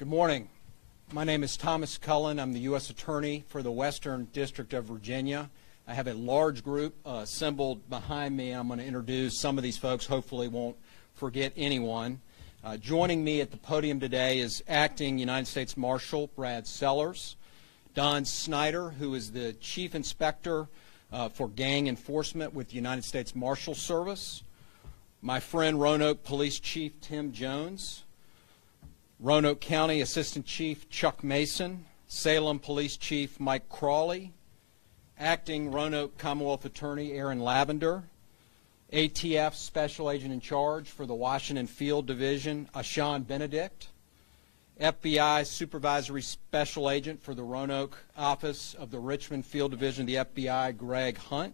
Good morning. My name is Thomas Cullen. I'm the U.S. Attorney for the Western District of Virginia. I have a large group assembled behind me. I'm going to introduce some of these folks. Hopefully won't forget anyone. Joining me at the podium today is Acting United States Marshal Brad Sellers, Don Snyder, who is the Chief Inspector for Gang Enforcement with the United States Marshal Service, my friend Roanoke Police Chief Tim Jones, Roanoke County Assistant Chief Chuck Mason, Salem Police Chief Mike Crawley, Acting Roanoke Commonwealth Attorney Aaron Lavender, ATF Special Agent in Charge for the Washington Field Division Ashan Benedict, FBI Supervisory Special Agent for the Roanoke Office of the Richmond Field Division of the FBI Greg Hunt,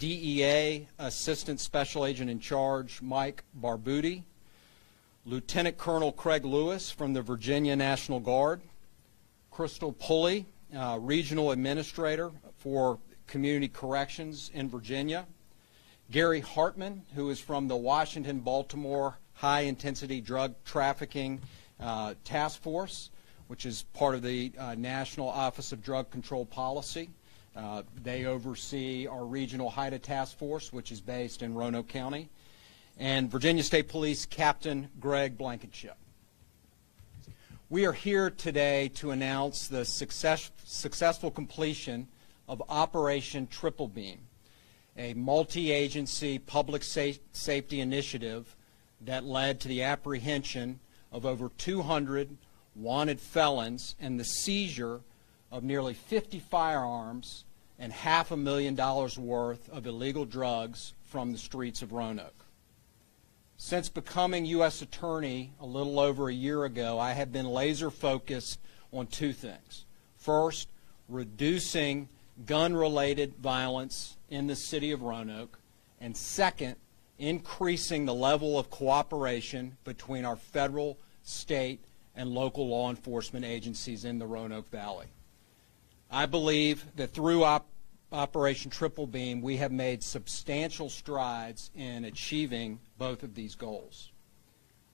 DEA Assistant Special Agent in Charge Mike Barbuti, Lieutenant Colonel Craig Lewis from the Virginia National Guard, Crystal Pulley, Regional Administrator for Community Corrections in Virginia, Gary Hartman, who is from the Washington-Baltimore High Intensity Drug Trafficking Task Force, which is part of the National Office of Drug Control Policy. They oversee our Regional HIDTA Task Force, which is based in Roanoke County, and Virginia State Police Captain Greg Blankenship. We are here today to announce the successful completion of Operation Triple Beam, a multi-agency public safety initiative that led to the apprehension of over 200 wanted felons and the seizure of nearly 50 firearms and $500,000 worth of illegal drugs from the streets of Roanoke. Since becoming U.S. Attorney a little over a year ago, I have been laser focused on two things. First, reducing gun-related violence in the city of Roanoke, and second, increasing the level of cooperation between our federal, state, and local law enforcement agencies in the Roanoke Valley. I believe that through Operation Triple Beam, we have made substantial strides in achieving both of these goals.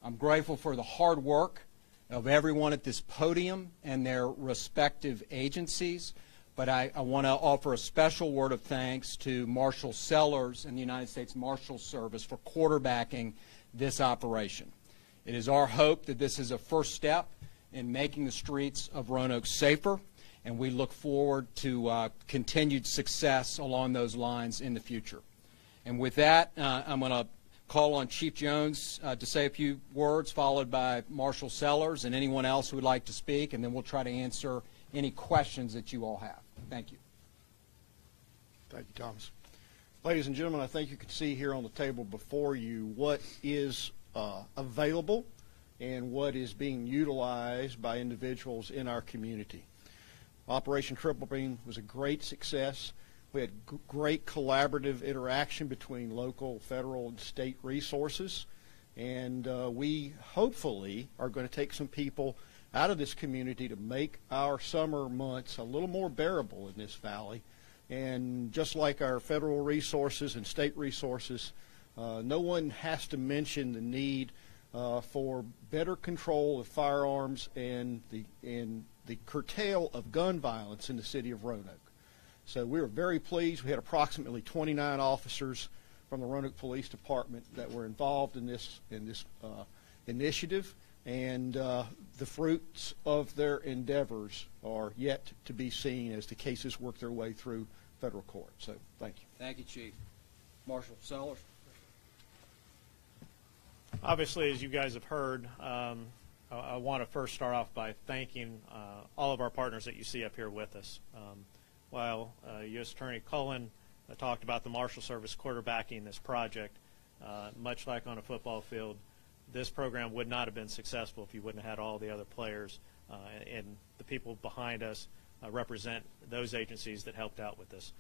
I'm grateful for the hard work of everyone at this podium and their respective agencies, but I want to offer a special word of thanks to Marshal Sellers and the United States Marshal Service for quarterbacking this operation. It is our hope that this is a first step in making the streets of Roanoke safer, and we look forward to continued success along those lines in the future. And with that, I'm going to call on Chief Jones to say a few words, followed by Marshal Sellers and anyone else who would like to speak, and then we'll try to answer any questions that you all have. Thank you. Thank you, Thomas. Ladies and gentlemen, I think you can see here on the table before you what is available and what is being utilized by individuals in our community. Operation Triple Beam was a great success. We had great collaborative interaction between local, federal, and state resources, and we hopefully are going to take some people out of this community to make our summer months a little more bearable in this valley. And just like our federal resources and state resources, no one has to mention the need for better control of firearms and the curtail of gun violence in the city of Roanoke. So we were very pleased. We had approximately 29 officers from the Roanoke Police Department that were involved in this initiative, and the fruits of their endeavors are yet to be seen as the cases work their way through federal court. So thank you. Thank you, Chief. Marshal Sellers. Obviously, as you guys have heard, I want to first start off by thanking all of our partners that you see up here with us. While U.S. Attorney Cullen talked about the Marshal Service quarterbacking this project, much like on a football field, this program would not have been successful if you wouldn't have had all the other players, and the people behind us represent those agencies that helped out with this.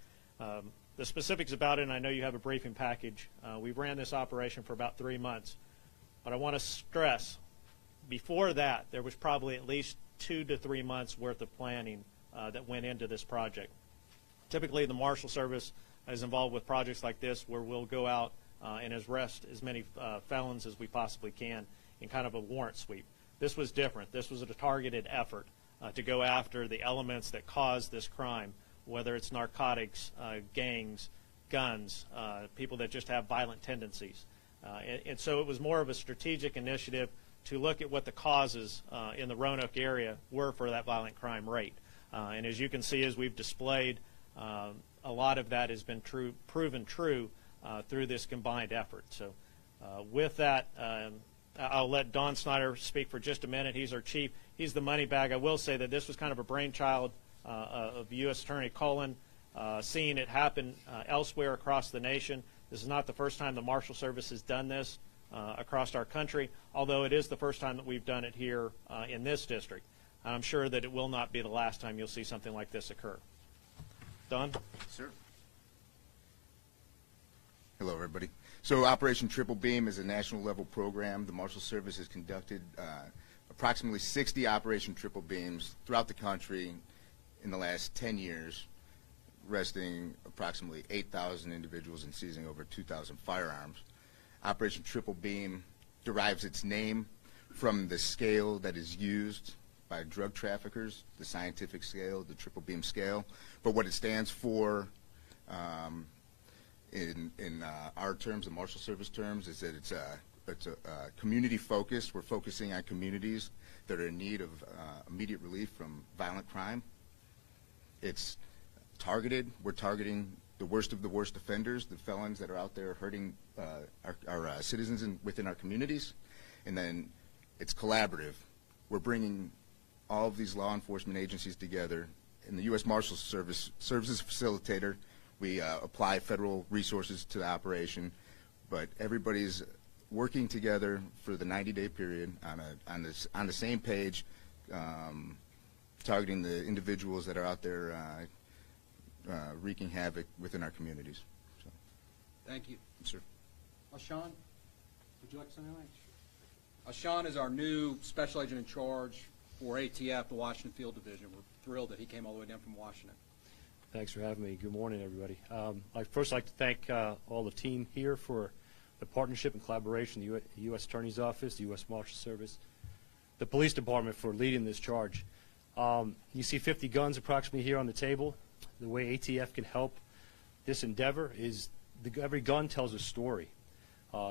The specifics about it, and I know you have a briefing package, we ran this operation for about 3 months, but I want to stress, before that, there was probably at least 2 to 3 months worth of planning that went into this project. Typically, the Marshal Service is involved with projects like this where we'll go out and arrest as many felons as we possibly can in kind of a warrant sweep. This was different. This was a targeted effort to go after the elements that cause this crime, whether it's narcotics, gangs, guns, people that just have violent tendencies. And so it was more of a strategic initiative to look at what the causes in the Roanoke area were for that violent crime rate. And as you can see, as we've displayed, a lot of that has been proven true through this combined effort. So with that, I'll let Don Snyder speak for just a minute. He's our chief. He's the money bag. I will say that this was kind of a brainchild of U.S. Attorney Cullen, seeing it happen elsewhere across the nation. This is not the first time the Marshal Service has done this across our country, although it is the first time that we've done it here in this district. I'm sure that it will not be the last time you'll see something like this occur. Don? Sir. Hello, everybody. So Operation Triple Beam is a national level program. The Marshal Service has conducted approximately 60 Operation Triple Beams throughout the country in the last 10 years, arresting approximately 8,000 individuals and seizing over 2,000 firearms. Operation Triple Beam derives its name from the scale that is used by drug traffickers, the scientific scale, the Triple Beam scale. But what it stands for in our terms, the Marshal Service terms, is that it's a community focused. We're focusing on communities that are in need of immediate relief from violent crime. It's targeted. We're targeting the worst of the worst offenders, the felons that are out there hurting our citizens within our communities. And then it's collaborative. We're bringing all of these law enforcement agencies together, and the U.S. Marshal Service serves as a facilitator. We apply federal resources to the operation, but everybody's working together for the 90-day period on the same page, targeting the individuals that are out there wreaking havoc within our communities. So. Thank you. Sir. Sean, would you like to say anything? Sean is our new special agent in charge for ATF, the Washington Field Division. We're thrilled that he came all the way down from Washington. Thanks for having me. Good morning, everybody. I'd first like to thank all the team here for the partnership and collaboration, the U.S. Attorney's Office, the U.S. Marshal Service, the Police Department for leading this charge. You see 50 guns approximately here on the table. The way ATF can help this endeavor is every gun tells a story.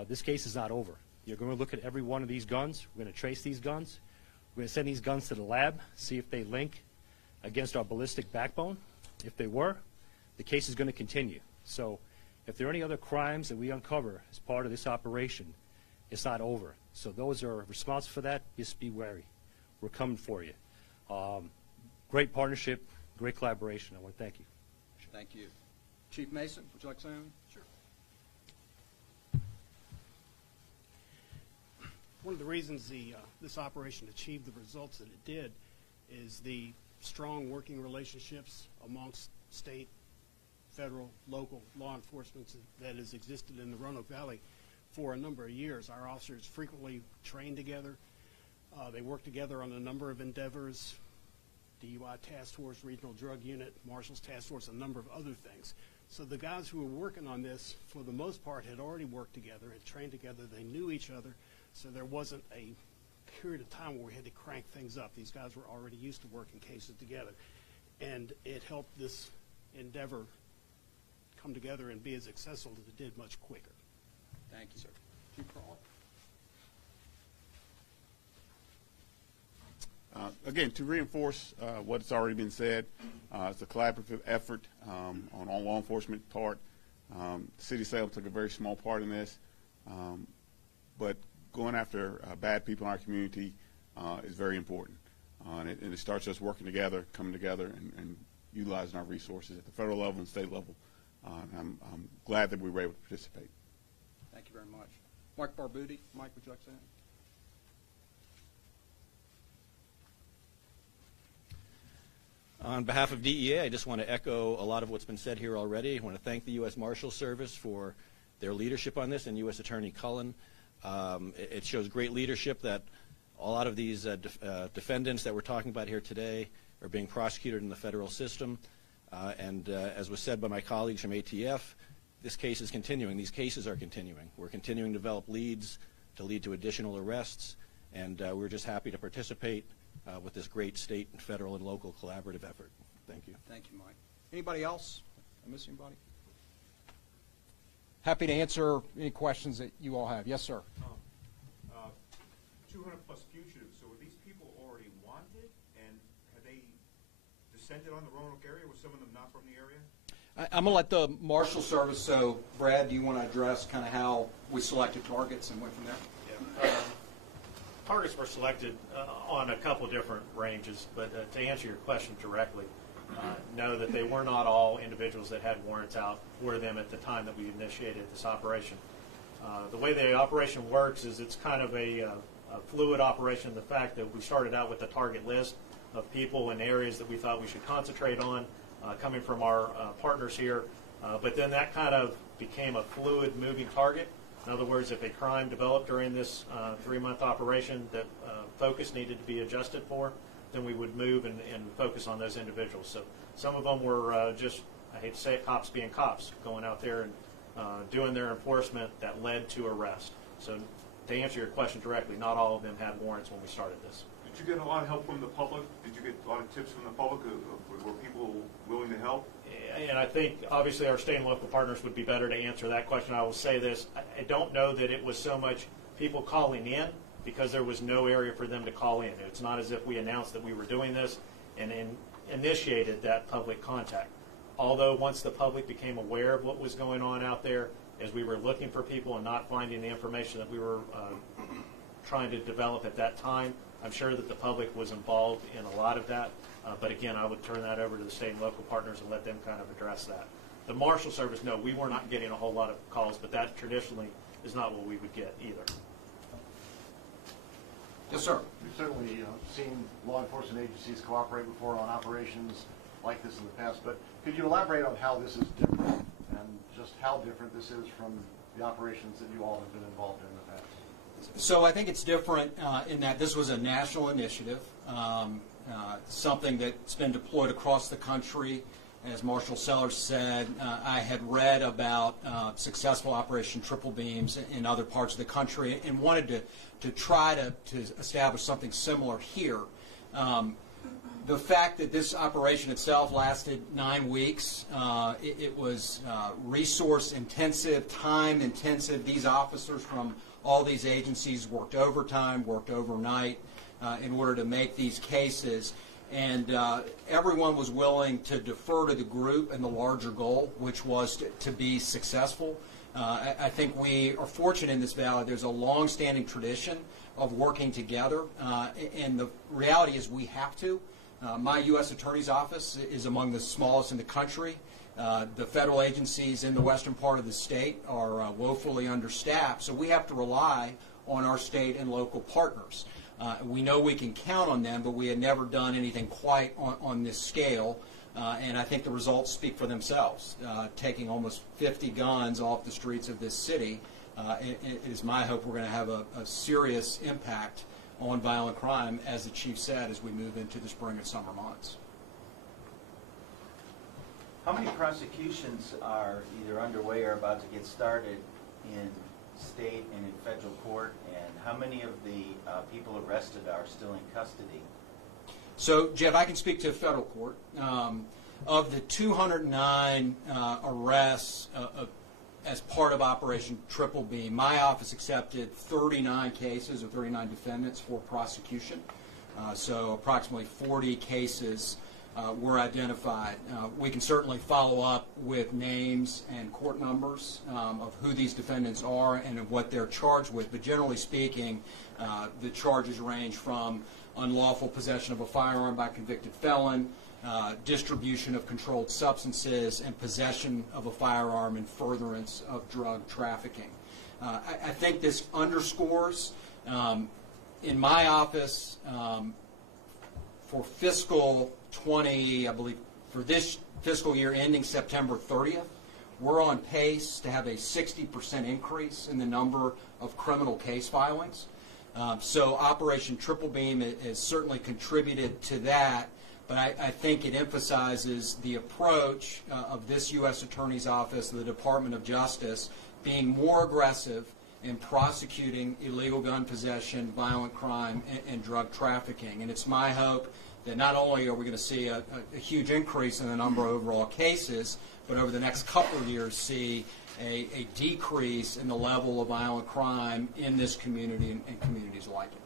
This case is not over. You're going to look at every one of these guns. We're going to trace these guns. We're going to send these guns to the lab, see if they link against our ballistic backbone. If they were, the case is going to continue. So if there are any other crimes that we uncover as part of this operation, it's not over. So those are responsible for that. Just be wary. We're coming for you. Great partnership, great collaboration. I want to thank you. Thank you. Chief Mason, would you like to say anything? Sure. One of the reasons this operation achieved the results that it did is the strong working relationships amongst state, federal, local law enforcement that has existed in the Roanoke Valley for a number of years. Our officers frequently train together. They work together on a number of endeavors, DUI Task Force, Regional Drug Unit, Marshals Task Force, a number of other things. So the guys who were working on this, for the most part, had already worked together, had trained together, they knew each other, so there wasn't a period of time where we had to crank things up. These guys were already used to working cases together, and it helped this endeavor come together and be as successful as it did much quicker. Thank you, sir. Chief Crawley. Again, to reinforce what's already been said, it's a collaborative effort on all law enforcement part. The city of Salem took a very small part in this, but going after bad people in our community is very important. And it starts us working together, coming together, and utilizing our resources at the federal level and state level. I'm glad that we were able to participate. Thank you very much. Mark Barbuti. Mike, would you like to say anything? On behalf of DEA, I just want to echo a lot of what's been said here already. I want to thank the U.S. Marshal Service for their leadership on this and U.S. Attorney Cullen. It shows great leadership that a lot of these defendants that we're talking about here today are being prosecuted in the federal system. And as was said by my colleagues from ATF, this case is continuing. These cases are continuing. We're continuing to develop leads to lead to additional arrests. And we're just happy to participate with this great state and federal and local collaborative effort. Thank you. Thank you, Mike. Anybody else? I miss anybody? Happy to answer any questions that you all have. Yes, sir. 200 plus fugitives. So are these people already wanted, and have they descended on the Roanoke area? Were some of them not from the area? I'm going to let the Marshal Service, so Brad, do you want to address kind of how we selected targets and went from there? Yeah. Targets were selected on a couple different ranges, but to answer your question directly, know that they were not all individuals that had warrants out for them at the time that we initiated this operation. The way the operation works is it's kind of a fluid operation. The fact that we started out with a target list of people and areas that we thought we should concentrate on coming from our partners here, but then that kind of became a fluid moving target. In other words, if a crime developed during this 3-month operation that focus needed to be adjusted for, then we would move and focus on those individuals. So some of them were just, I hate to say it, cops being cops, going out there and doing their enforcement that led to arrest. So to answer your question directly, not all of them had warrants when we started this. Did you get a lot of help from the public? Did you get a lot of tips from the public? Were people willing to help? And I think, obviously, our state and local partners would be better to answer that question. I will say this. I don't know that it was so much people calling in, because there was no area for them to call in. It's not as if we announced that we were doing this and initiated that public contact. Although once the public became aware of what was going on out there, as we were looking for people and not finding the information that we were trying to develop at that time, I'm sure that the public was involved in a lot of that. But again, I would turn that over to the state and local partners and let them kind of address that. The Marshal Service, no, we were not getting a whole lot of calls, but that traditionally is not what we would get either. Yes, sir. We've certainly seen law enforcement agencies cooperate before on operations like this in the past, but could you elaborate on how this is different and just how different this is from the operations that you all have been involved in the past? So I think it's different in that this was a national initiative, something that's been deployed across the country. As Marshal Sellers said, I had read about successful Operation Triple Beams in other parts of the country and wanted to try to establish something similar here. The fact that this operation itself lasted 9 weeks, it was resource intensive, time intensive. These officers from all these agencies worked overtime, worked overnight in order to make these cases. And everyone was willing to defer to the group and the larger goal, which was to be successful. I think we are fortunate in this valley. There's a long-standing tradition of working together, and the reality is we have to. My U.S. Attorney's Office is among the smallest in the country. The federal agencies in the western part of the state are woefully understaffed, so we have to rely on our state and local partners. We know we can count on them, but we had never done anything quite on this scale, and I think the results speak for themselves. Taking almost 50 guns off the streets of this city, it is my hope we're going to have a serious impact on violent crime, as the Chief said, as we move into the spring and summer months. How many prosecutions are either underway or about to get started in state and in federal court, and how many of the people arrested are still in custody? So, Jeff, I can speak to federal court. Of the 209 arrests as part of Operation Triple Beam, my office accepted 39 cases or 39 defendants for prosecution. So approximately 40 cases were identified. We can certainly follow up with names and court numbers of who these defendants are and of what they're charged with, but generally speaking, the charges range from unlawful possession of a firearm by a convicted felon, distribution of controlled substances, and possession of a firearm in furtherance of drug trafficking. I think this underscores, in my office, for fiscal 20, I believe, for this fiscal year ending September 30th, we're on pace to have a 60% increase in the number of criminal case filings. So Operation Triple Beam has certainly contributed to that, but I think it emphasizes the approach of this U.S. Attorney's Office, the Department of Justice, being more aggressive in prosecuting illegal gun possession, violent crime, and drug trafficking. And it's my hope that not only are we going to see a huge increase in the number of overall cases, but over the next couple of years see a decrease in the level of violent crime in this community and communities like it.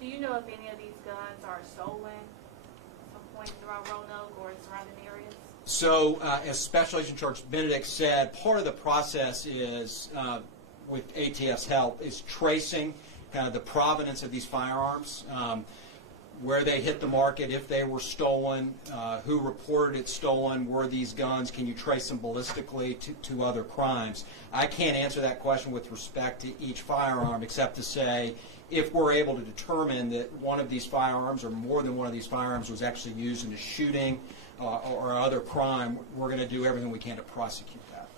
Do you know if any of these guns are stolen at some point throughout Roanoke or surrounding areas? So, as Special Agent Charge Benedict said, part of the process is, with ATF's help, is tracing kind of the provenance of these firearms, where they hit the market, if they were stolen, who reported it stolen, were these guns, can you trace them ballistically to other crimes? I can't answer that question with respect to each firearm, except to say, if we're able to determine that one of these firearms or more than one of these firearms was actually used in a shooting or other crime, we're going to do everything we can to prosecute that.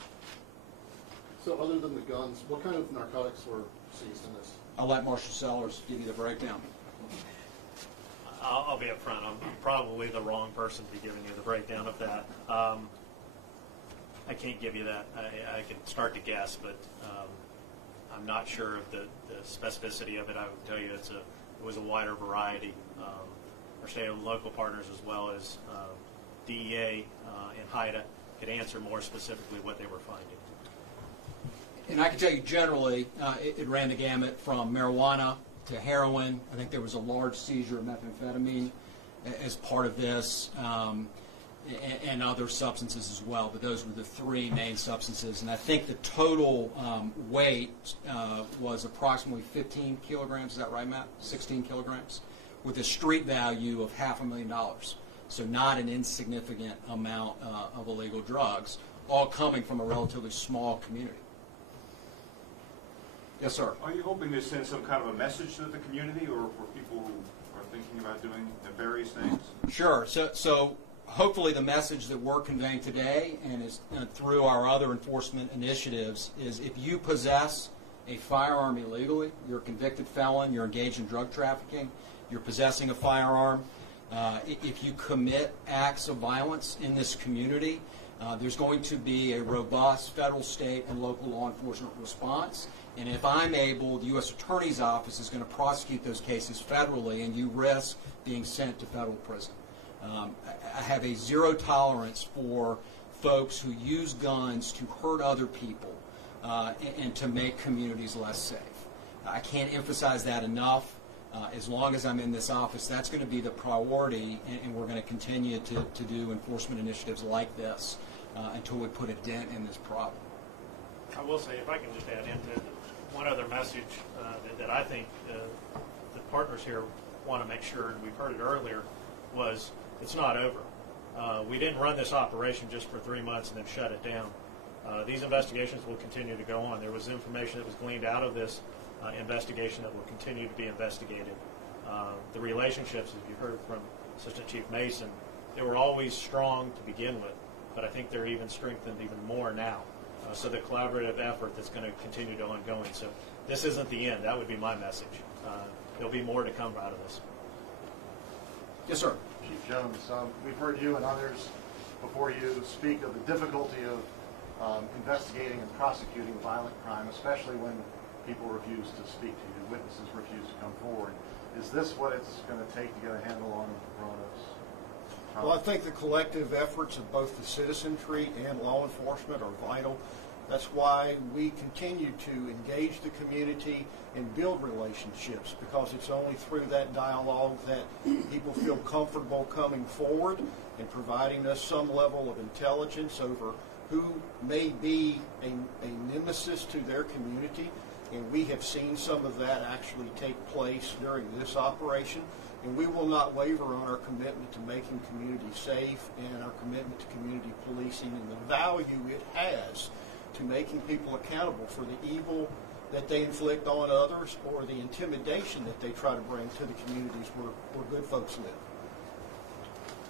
So other than the guns, what kind of narcotics were seized in this? I'll let Marshal Sellers give you the breakdown. I'll be up front. I'm probably the wrong person to be giving you the breakdown of that. I can't give you that. I can start to guess, but I'm not sure of the specificity of it. I would tell you it was a wider variety. Our state and local partners, as well as DEA and HIDA, could answer more specifically what they were finding. And I can tell you generally, it ran the gamut from marijuana to heroin. I think there was a large seizure of methamphetamine as part of this, and other substances as well. But those were the three main substances. And I think the total weight was approximately 15 kilograms. Is that right, Matt? 16 kilograms, with a street value of $500,000. So not an insignificant amount of illegal drugs, all coming from a relatively small community. Yes, sir. Are you hoping to send some kind of a message to the community, or for people who are thinking about doing various things? Sure. So hopefully the message that we're conveying today and is through our other enforcement initiatives is, if you possess a firearm illegally, you're a convicted felon, you're engaged in drug trafficking, you're possessing a firearm, if you commit acts of violence in this community, there's going to be a robust federal, state, and local law enforcement response. And if I'm able, the U.S. Attorney's Office is going to prosecute those cases federally, and you risk being sent to federal prison. I have a zero tolerance for folks who use guns to hurt other people and to make communities less safe. I can't emphasize that enough. As long as I'm in this office, that's going to be the priority, and we're going to continue to do enforcement initiatives like this until we put a dent in this problem. I will say, if I can just add into one other message that I think the partners here want to make sure, and we've heard it earlier, was it's not over. We didn't run this operation just for 3 months and then shut it down. These investigations will continue to go on. There was information that was gleaned out of this investigation that will continue to be investigated. The relationships, as you heard from Assistant Chief Mason, they were always strong to begin with, but I think they're even strengthened even more now. So the collaborative effort that's going to continue to ongoing. So this isn't the end. That would be my message. There'll be more to come out of this. Yes, sir. Chief Jones, we've heard you and others before you speak of the difficulty of investigating and prosecuting violent crime, especially when people refuse to speak to you, witnesses refuse to come forward. Is this what it's going to take to get a handle on Roanoke's? Well, I think the collective efforts of both the citizenry and law enforcement are vital. That's why we continue to engage the community and build relationships, because it's only through that dialogue that people feel comfortable coming forward and providing us some level of intelligence over who may be a nemesis to their community. And we have seen some of that actually take place during this operation. And we will not waver on our commitment to making communities safe and our commitment to community policing and the value it has to making people accountable for the evil that they inflict on others or the intimidation that they try to bring to the communities where good folks live.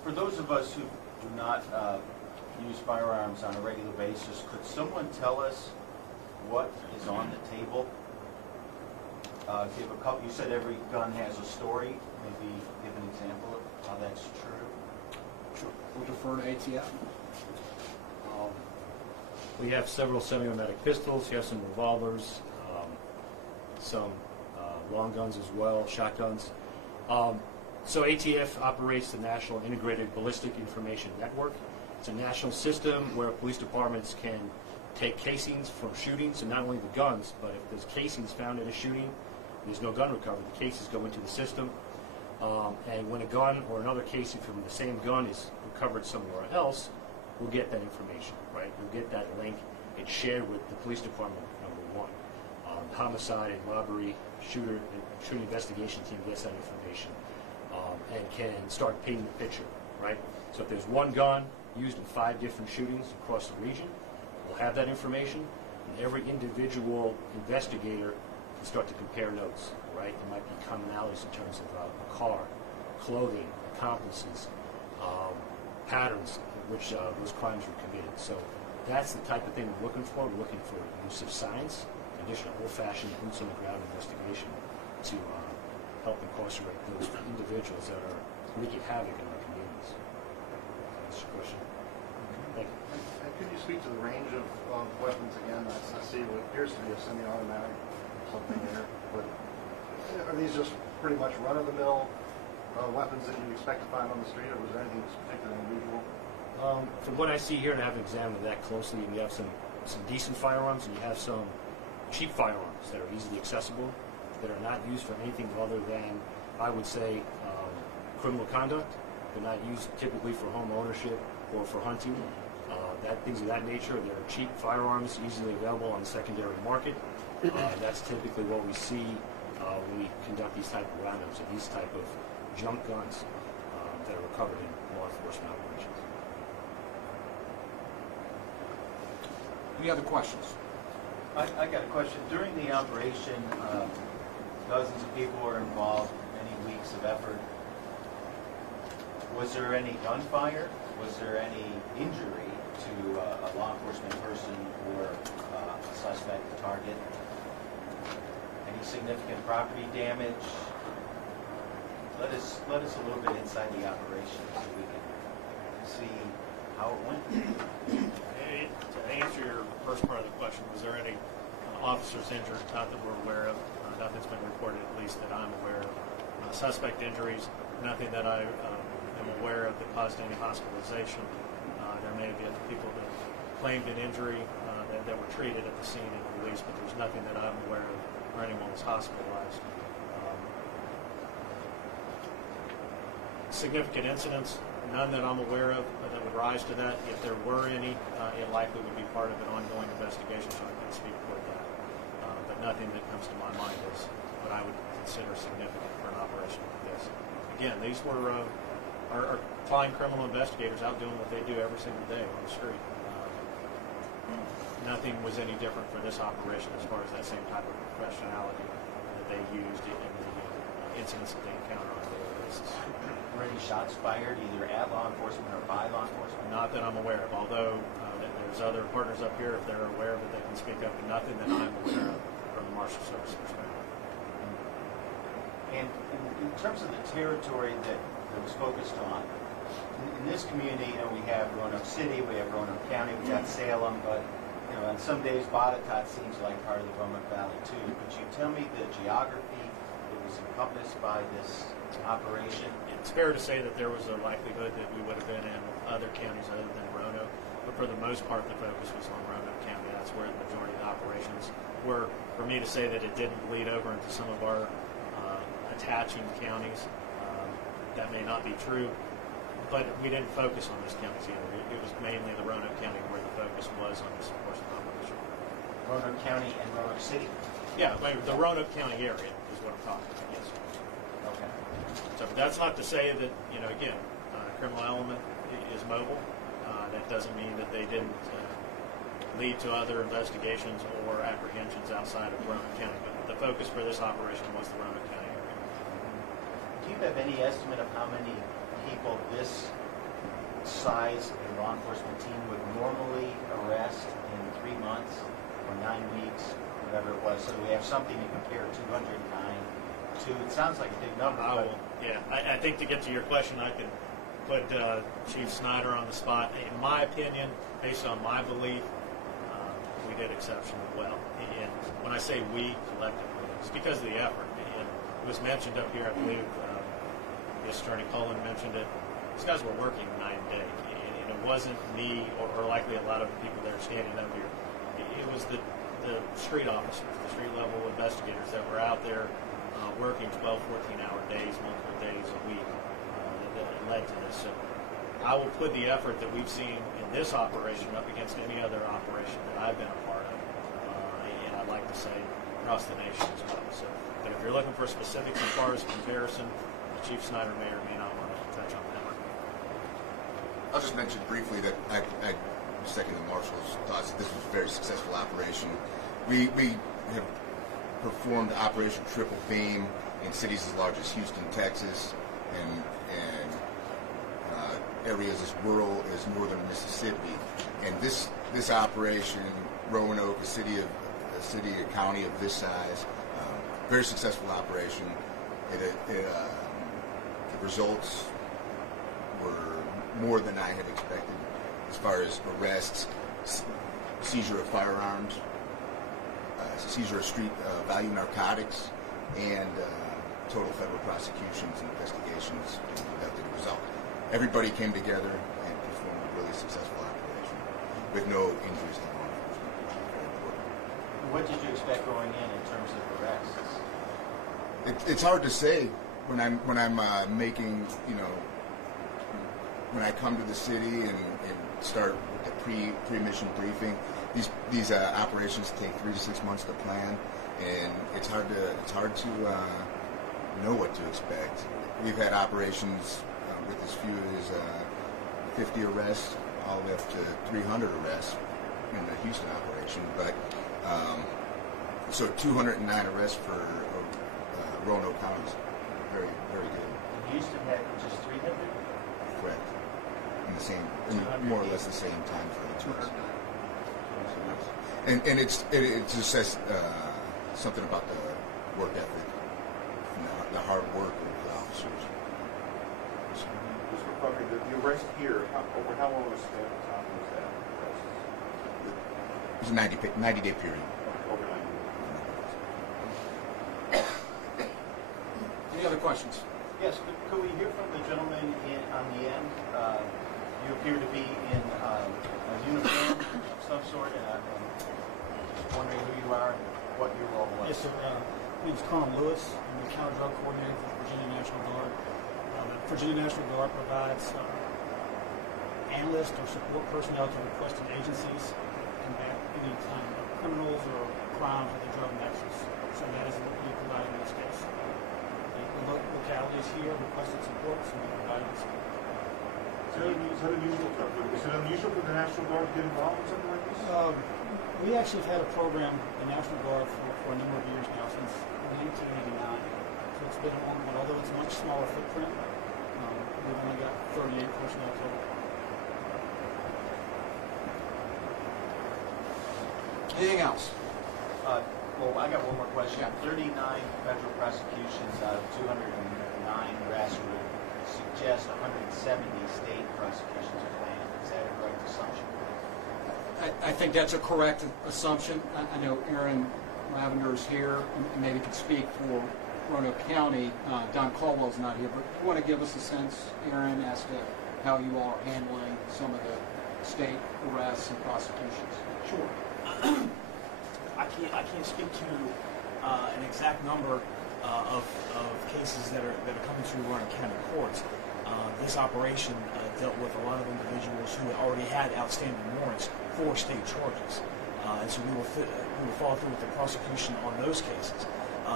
For those of us who do not use firearms on a regular basis, could someone tell us what is on the table? Give a couple. You said every gun has a story. Maybe give an example of how that's true. Sure. We'll defer to ATF. We have several semi-automatic pistols. You have some revolvers. some long guns as well, shotguns. So ATF operates the National Integrated Ballistic Information Network. It's a national system where police departments can take casings from shootings, and not only the guns, but if there's casings found in a shooting, there's no gun recovery. The cases go into the system, and when a gun or another casing from the same gun is recovered somewhere else, we'll get that information, right? We'll get that link. It's shared with the police department, number one. Homicide and robbery shooting investigation team gets that information and can start painting the picture, right? So if there's one gun used in 5 different shootings across the region, we'll have that information, and every individual investigator can start to compare notes, right? There might be commonalities in terms of a car, clothing, accomplices, patterns in which those crimes were committed. So that's the type of thing we're looking for. We're looking for use of science, additional old-fashioned boots-on-the-ground investigation to help incarcerate those individuals that are wreaking havoc in our communities. That's your question. Thank you. And could you speak to the range of weapons again? I see what appears to be a semi-automatic something there, but are these just pretty much run-of-the-mill weapons that you expect to find on the street, or was there anything that's particularly unusual? From what I see here, and I haven't examined that closely, you have some decent firearms, and you have some cheap firearms that are easily accessible, that are not used for anything other than, I would say, criminal conduct. They're not used typically for home ownership or for hunting. Things of that nature. They're cheap firearms, easily available on the secondary market. That's typically what we see when we conduct these type of roundups, and these type of junk guns that are recovered in law enforcement operations. Any other questions? I got a question. During the operation, dozens of people were involved, many weeks of effort. Was there any gunfire? Was there any injury to a law enforcement person or a suspect target? Any significant property damage? Let us a little bit inside the operation so we can see how it went. To answer your first part of the question, was there any officers injured? Not that we're aware of. Nothing's been reported, at least that I'm aware of. Suspect injuries, nothing that I am aware of that caused any hospitalization. There may have been people that claimed an injury that were treated at the scene and released, but there's nothing that I'm aware of or anyone was hospitalized. Significant incidents, none that I'm aware of that would rise to that. If there were any, it likely would be part of an ongoing investigation, so I can't speak toward that. But nothing that comes to my mind is what I would consider significant for an operation like this. Again, these were our fine criminal investigators out doing what they do every single day on the street. Nothing was any different for this operation as far as that same type of professionality that they used in the incidents that they encounter on a daily basis. Were any shots fired either at law enforcement or by law enforcement? Not that I'm aware of, although there's other partners up here, if they're aware of it, they can speak up, but nothing that I'm aware of from the Marshal Service perspective. And in terms of the territory that was focused on, in this community, we have Roanoke City, we have Roanoke County, we got Salem, but on some days Botetourt seems like part of the Roanoke Valley too. Could you tell me the geography that was encompassed by this operation? It's fair to say that there was a likelihood that we would have been in other counties other than Roanoke, but for the most part the focus was on Roanoke County. That's where the majority of the operations were. For me to say that it didn't bleed over into some of our attaching counties, that may not be true, but we didn't focus on those counties either. It was mainly the Roanoke County where the focus was on this portion of the operation. Roanoke County and Roanoke City? Yeah, the Roanoke County area is what I'm talking about, yes. Okay. So that's not to say that, again, criminal element is mobile. That doesn't mean that they didn't lead to other investigations or apprehensions outside of Roanoke County, but the focus for this operation was the Roanoke County area. Do you have any estimate of how many people this size a law enforcement team would normally arrest in 3 months or 9 weeks, whatever it was, so we have something to compare 209 to? It sounds like a big number. I think to get to your question, I can put Chief Snyder on the spot. In my opinion, based on my belief, we did exceptionally well. And when I say we, collectively, It's because of the effort. And it was mentioned up here, I believe, U.S. Attorney Cullen mentioned it. These guys were working night and day. And it wasn't me or likely a lot of the people that are standing up here. It was the street officers, the street level investigators that were out there working 12, 14-hour days, multiple days a week that led to this. So I will put the effort that we've seen in this operation up against any other operation that I've been a part of, and I'd like to say across the nation as well. So, but if you're looking for specifics as far as comparison, Chief Snyder may or may not want to touch on that. I'll just mention briefly that I second the Marshal's thoughts that this was a very successful operation. We have performed Operation Triple Beam in cities as large as Houston, Texas, and areas as rural as northern Mississippi. And this operation, Roanoke, a county of this size, very successful operation. The results were more than I had expected as far as arrests, seizure of firearms, seizure of street value narcotics, and total federal prosecutions and investigations conducted as a result. Everybody came together and performed a really successful operation with no injuries to law enforcement. What did you expect going in terms of arrests? It's hard to say when I'm making, when I come to the city and start with the pre-mission briefing. These operations take 3 to 6 months to plan, and it's hard to know what to expect. We've had operations with as few as 50 arrests, all the way up to 300 arrests in the Houston operation. But so 209 arrests for Roanoke County is very, very good. And Houston had just 300? Correct. In more or less the same time frame. 209. And it just says something about the work ethic and the hard work of the officers. Mr. McCluskey, the arrest here, over how long was the time was that arrest? It was a 90-day period. Over 90 days. Any other questions? Yes, could we hear from the gentleman on the end? You appear to be in a uniform of some sort, and I'm just wondering who you are and what your role was. Yes, sir. My name is Colonel Lewis. I'm the counter-drug coordinator for the Virginia National Guard. The Virginia National Guard provides analysts or support personnel to requested agencies to combat any kind of criminals or crimes with a drug nexus. So that is what we provide in this case. The localities here requested support, so we provide this. Is it unusual for the National Guard to get involved in something like this? We actually have had a program, the National Guard, for a number of years now, since 1989. So it's been a long one, although it's a much smaller footprint. We've only got 38 personnel total. Anything else? Well, I got one more question. Yeah. 39 federal prosecutions out of 209 arrests would suggest 170 state prosecutions are planned. Is that a correct assumption? I think that's a correct assumption. I know Aaron Lavender is here and maybe could speak for Roanoke County. Don Caldwell's not here, but you want to give us a sense, Aaron, as to how you all are handling some of the state arrests and prosecutions? Sure. I can't speak to an exact number of cases that are coming through Roanoke County courts. This operation dealt with a lot of individuals who had already had outstanding warrants for state charges, and so we will follow through with the prosecution on those cases.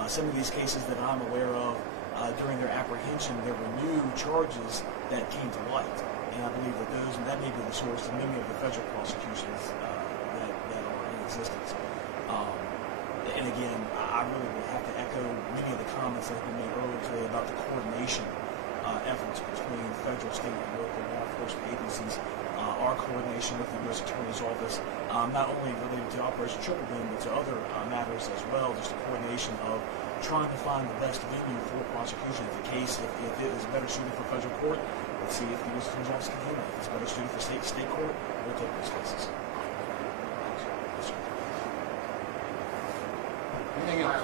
Some of these cases that I'm aware of, during their apprehension, there were new charges that came to light, and I believe that may be the source to many of the federal prosecutions that are in existence. And again, I really would have to echo many of the comments that have been made earlier today about the coordination efforts between federal, state, and local law enforcement agencies. Our coordination with the U.S. Attorney's Office, not only related to Operation Triple Beam, but to other matters as well, just a coordination of trying to find the best venue for prosecution. If the case, if it is better suited for federal court, let's see if the U.S. Attorney's Office can handle it. If it's better suited for state court, we'll take those cases. Anything else?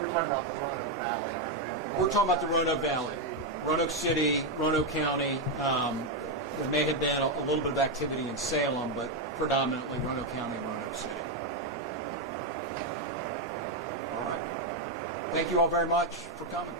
We're talking about the Roanoke Valley, aren't we? We're talking about the Roanoke Valley, Roanoke City, Roanoke County. There may have been a little bit of activity in Salem, but predominantly Roanoke County and Roanoke City. All right. Thank you all very much for coming.